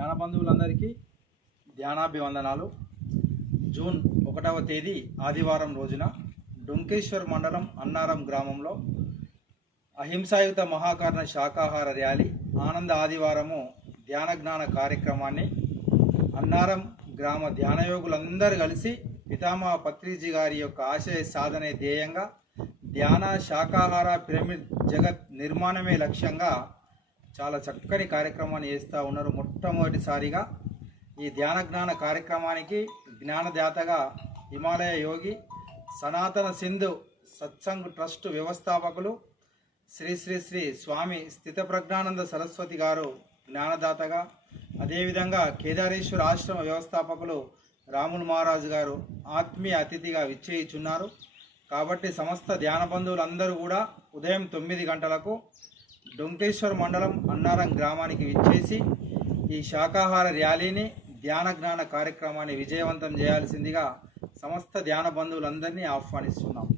ధ్ఞానా బంధువులందరికీ ధ్యానాభివందనాలు. జూన్ ఒకటవ తేదీ ఆదివారం రోజున డొంకేశ్వర్ మండలం అన్నారం గ్రామంలో అహింసాయుత మహాకారణ శాకాహార ర్యాలీ ఆనంద ఆదివారము ధ్యాన జ్ఞాన కార్యక్రమాన్ని అన్నారం గ్రామ ధ్యానయోగులందరూ కలిసి పితామహ పత్రిజీ గారి యొక్క ఆశయ సాధనే ధ్యేయంగా ధ్యాన శాకాహార పిరమిడ్ జగత్ నిర్మాణమే లక్ష్యంగా చాలా చక్కని కార్యక్రమాన్ని చేస్తూ ఉన్నారు మొట్టమొదటిసారిగా. ఈ ధ్యాన జ్ఞాన కార్యక్రమానికి జ్ఞానదాతగా హిమాలయ యోగి సనాతన సింధు సత్సంగ్ ట్రస్ట్ వ్యవస్థాపకులు శ్రీ శ్రీ శ్రీ స్వామి స్థితప్రజ్ఞానంద సరస్వతి గారు జ్ఞానదాతగా అదేవిధంగా కేదారేశ్వర ఆశ్రమ వ్యవస్థాపకులు రాములు మహారాజు గారు ఆత్మీయ అతిథిగా విచ్చేయిచున్నారు. కాబట్టి సమస్త ధ్యాన బంధువులందరూ కూడా ఉదయం తొమ్మిది గంటలకు డొంకేశ్వర్ మండలం అన్నారం గ్రామానికి విచ్చేసి ఈ శాకాహార ర్యాలీని ధ్యాన జ్ఞాన కార్యక్రమాన్ని విజయవంతం చేయాల్సిందిగా సమస్త ధ్యాన బంధువులందరినీ ఆహ్వానిస్తున్నాం.